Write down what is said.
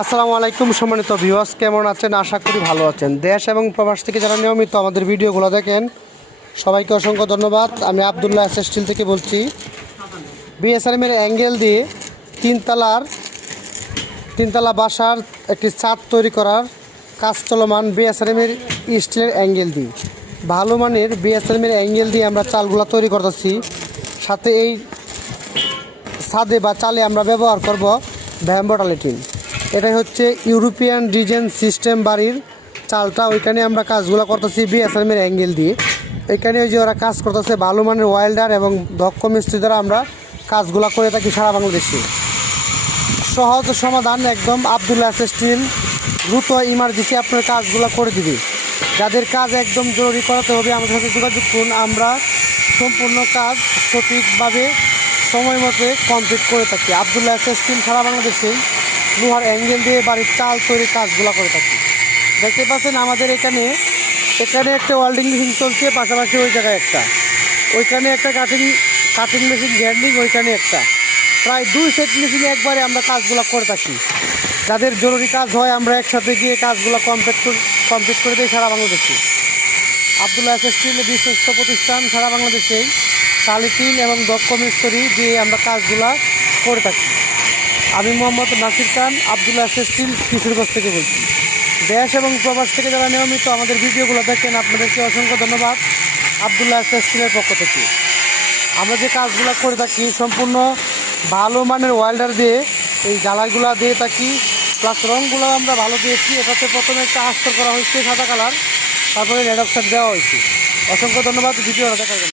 আসসালামু আলাইকুম সম্মানিত ভিউয়ার্স, কেমন আছেন? আশা করি ভালো আছেন। দেশ এবং প্রবাস থেকে যারা নিয়মিত আমাদের ভিডিওগুলো দেখেন সবাইকে অসংখ্য ধন্যবাদ। আমি আবদুল্লাহ স্টিল থেকে বলছি। বিএসআরএমের অ্যাঙ্গেল দিয়ে তিনতলা বাসার একটি ছাদ তৈরি করার কাজ চলমান। বিএসআরএমের স্টিলের অ্যাঙ্গেল দিয়ে, ভালো মানের বিএসআরএমের অ্যাঙ্গেল দিয়ে আমরা চালগুলো তৈরি করতেছি। সাথে এই ছাদে বা চালে আমরা ব্যবহার করব ভ্যাম্বোটালিটিন। এটাই হচ্ছে ইউরোপিয়ান ডিজাইন সিস্টেম বাড়ির চালটা। ওইখানে আমরা কাজগুলো করতেছি বিএসআরএমের অ্যাঙ্গেল দিয়ে। এখানে ওই যে ওরা কাজ করতেছে ভালো মানের ওয়েল্ডার এবং দক্ষ মিস্ত্রি দ্বারা আমরা কাজগুলো করে থাকি সারা বাংলাদেশে। সহজ সমাধান একদম। আবদুল্লাহ স্টিল দ্রুত ইমার্জেন্সি আপনার কাজগুলো করে দিবে। যাদের কাজ একদম জরুরি করাতে হবে আমাদের সাথে যোগাযোগ করুন। আমরা সম্পূর্ণ কাজ সঠিকভাবে সময় মতো কমপ্লিট করে থাকি। আবদুল্লাহ স্টিল সারা বাংলাদেশে লোহার অ্যাঙ্গেল দিয়ে বাড়ির চাল তৈরির কাজগুলো করে থাকি। দেখতে পাচ্ছেন আমাদের এখানে একটা ওয়েল্ডিং মেশিন চলছে, পাশাপাশি ওই জায়গায় ওইখানে একটা কাটিং মেশিন গ্যান্ডিং, ওইখানে একটা, প্রায় 2 সেট মেশিনে একবারে আমরা কাজগুলো করে থাকি। যাদের জরুরি কাজ হয় আমরা একসাথে গিয়ে কাজগুলো কমপ্লিট করে দিই সারা বাংলাদেশে। আবদুল্লাহ স্টিল বিশ্বস্ত প্রতিষ্ঠান, সারা বাংলাদেশে কোয়ালিটি এবং দক্ষ মিস্ত্রি দিয়ে আমরা কাজগুলো করে থাকি। আমি মোহাম্মদ নাসির খান, আবদুল্লাহ স্টিল কিশোরগঞ্জ থেকে বলছি। দেশ এবং প্রবাস থেকে যারা নিয়মিত আমাদের ভিডিওগুলো দেখেন আপনাদেরকে অসংখ্য ধন্যবাদ আবদুল্লাহ স্টিলের পক্ষ থেকে। আমরা যে কাজগুলো করে থাকি সম্পূর্ণ ভালো মানের ওয়েল্ডার দিয়ে এই জ্বালাইগুলো দিয়ে থাকি, প্লাস রঙগুলো আমরা ভালো দিয়েছি। এটাতে প্রথমে একটা আস্তর করা হয়েছে সাদা কালার, তারপরে রেড অক্সাইড দেওয়া হয়েছে। অসংখ্য ধন্যবাদ, ভিডিওটা দেখার জন্য।